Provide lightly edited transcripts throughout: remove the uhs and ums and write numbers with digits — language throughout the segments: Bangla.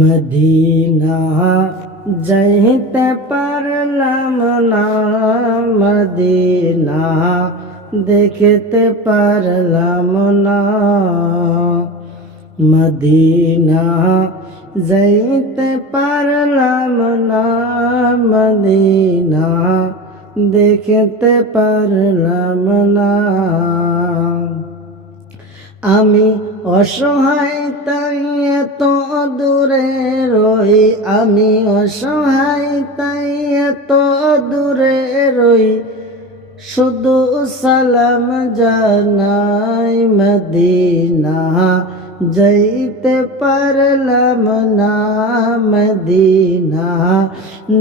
মদিনা যাইতে পারলাম না, মদিনা দেখতে পারলাম না। মদিনা যাইতে পারলাম না, মদিনা দেখতে পারলাম না। আমি অসহায় তাই এত দূরে রই, আমি অসহায় তাই এত দূরে রই, শুধু সালাম জানাই। মদিনা যাইতে পারলাম না, মদিনা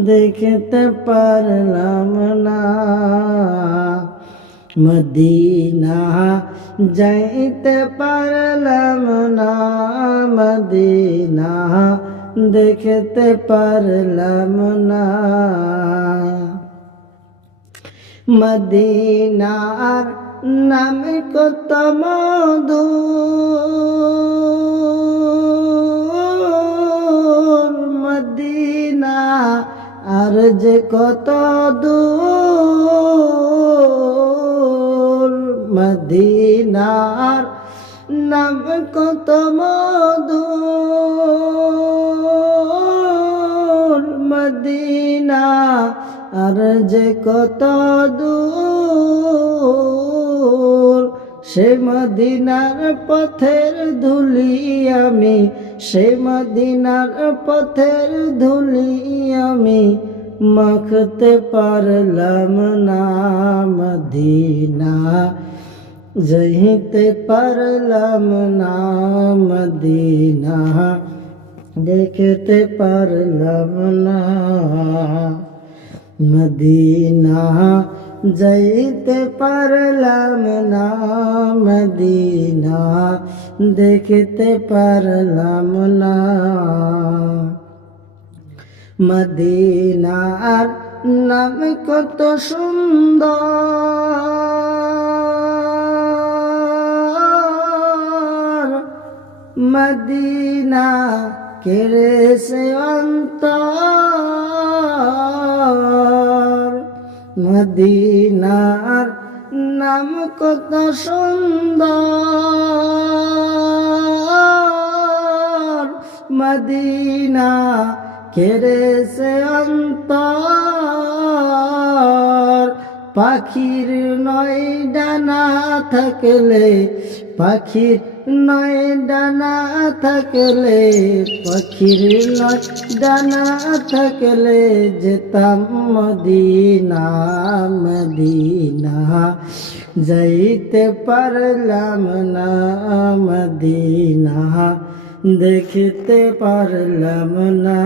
দেখতে পারলাম না। মদিনা যাইতে পারলাম না, মদিনা দেখতে পারলাম না। মদিনার নাম কত মধু, মদিনা আর যে কত দূর। মদিনার নাম কত মধুর, মদিনা আর যে কত দূর। সে মদিনার পথের ধুলি আমি, সে মদিনার পথের ধুলি আমি মাখতে পারলাম না। মদিনা যাইতে পারলাম না, মদিনা দেখতে পারলাম না। মদিনা যাইতে পারলাম না, মদিনা দেখতে পারলাম না। মদিনার নাম কত সুন্দর, মদিনা কেড়েছে অন্তর। মদিনার নাম কত সুন্দর, মদিনা কেড়েছে অন্তর। পাখির নয় ডানা থাকলে, পাখির নয় ডানা থাকলে, পাখির নয় ডানা থাকলে যেতাম মদিনা। মদিনা যাইতে পারলাম না, মদিনা দেখতে পারলাম না।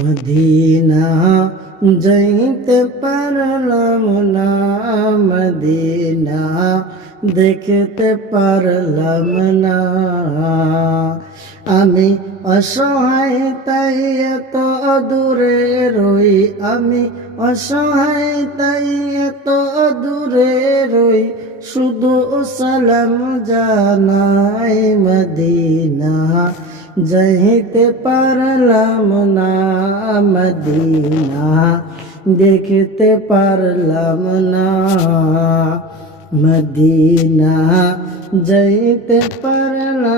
মদিনা যাইতে পারলাম না, মদিনা দেখতে পারলাম না। আমি অসহায় তাই এত দূরে রই, আমি অসহায় তাই এত দূরে রই, শুধু সালাম জানাই। মদিনা যাইতে পারলাম না, মদিনা দেখতে পারলাম না। মদিনা যাইতে পারলাম